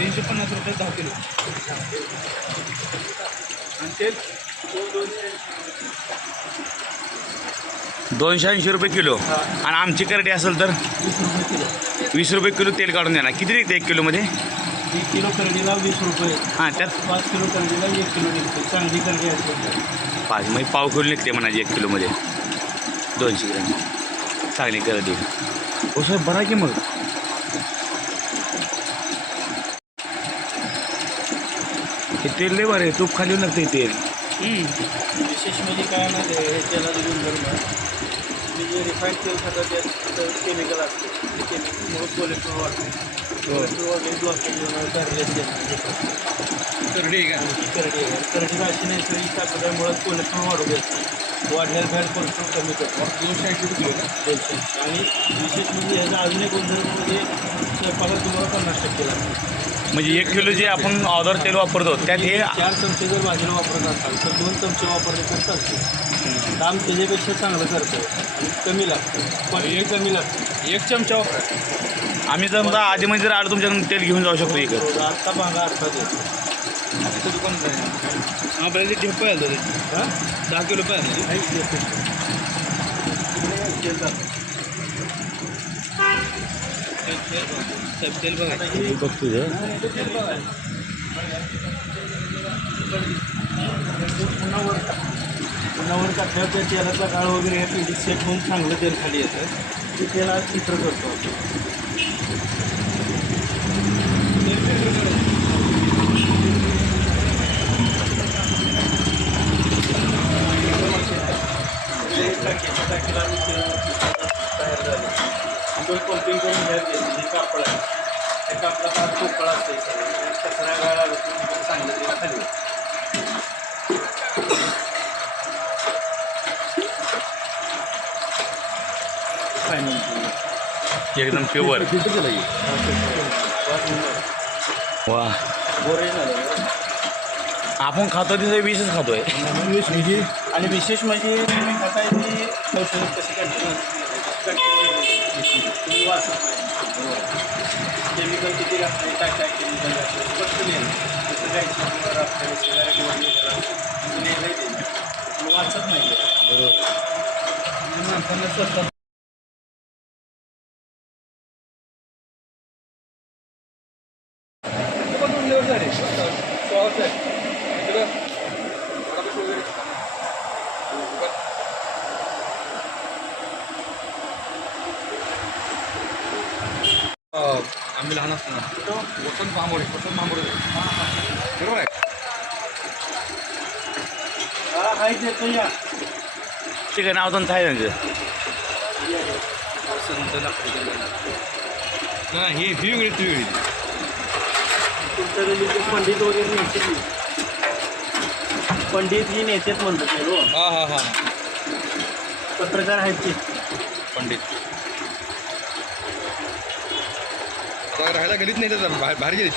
तीनशे पन्नास रुपये दहा किलो. आणि तेल? दोनशे ऐंशी रुपये किलो. आणि आमची करडी असेल तर वीस रुपये किलो वीस रुपये किलो तेल काढून देणार. किती निघते एक किलोमध्ये? एक किलो करडीला वीस रुपये. हां त्यात? पाच किलो करडीला एक किलो निघते. चांगली करडी असते पाच मग पाव किलो निघते म्हणायची एक किलोमध्ये. दोनशे ग्रॅम. चांगली करडी. हो सर बरं की मग? हे तेल लय बरं आहे. तूप खाली लागते तेल. विशेष म्हणजे काय ना ते हे तेलाचं गुणधर्म. तुम्ही जे रिफाईंड तेल खाता त्यात केमिकल असते. ते केमिकलमुळे कोलेस्ट्रॉल वाढते. कोलेस्ट्रॉल करडी करडी का? करडी आहे. करडी अशी नैसर्गिक कोलेस्ट्रॉल वाढू देत वाढलेलं फॅट कोलेस्ट्रॉल कमी करतो. दोनशे ऐंशी किलो? दोनशे आणि विशेष म्हणजे ह्याचा अजून एक गुणधर्म म्हणजे स्वयंपाकात तुम्हाला पन्नास टक्के लागते. म्हणजे एक किलो जे आपण ऑर्डर तेल वापरतो त्यात हे चार चमचे जर भाजीला वापरत असाल तर दोन चमचे वापरले तर चालते काम त्याच्यापेक्षा चांगलं करतं आणि कमी लागतं. पण हे कमी लागतं. एक चमचा वापरा. आम्ही जर समजा आधी मध्ये जर आलो तुमच्याकडून तेल घेऊन जाऊ शकतो इकडं. आत्ता मागा अर्धा देतो. आता दुकान आपल्याला ते पाहिजे होते. हां? दहा किलो पाहिजे तेल जातं. बघतो पुन्हा वर पुन्हा वर टाकल्यावर त्या तेलाचा काळ वगैरे या पिढीत सेट होऊन चांगलं तेल खाली येतं. ते तेल चित्र करतो तो पंपिंग करून घ्यायला घेतली कापड आहे. त्या कापडाचा पोकळा असते कचरा गाळा चांगलं तेल खाली. एकदम प्युअर वा बोरे झालं आपण खातो तिथे वीसच खातोय. म्हणजे? आणि विशेष म्हणजे तुम्ही खाताय ती औषधं कशी कंटिन्यू तुम्ही वाचत नाही केमिकल किती घातले काय काय केमिकल घातले स्पष्ट लिहिलं जसं गायची किंवा आपल्याला सिगारेट वगैरे लिहिलंय ते वाचत नाही. बरोबर. माणसांना स्वतः आम्ही लहान असताना. वसंत मांबोडे वसंत मांबोडे बरोबर आहे? हा ते काय नाव तर आहे त्यांचं वसंत नाही ही ही वेगळी ती गल्लीचे पंडित वगैरे नेते पंडित ही नेतेच म्हणतात हो? हा हा हा. पत्रकार आहेत ते. पंडित. राहायला गलीत नाही तर बाहेर बाहेर गेली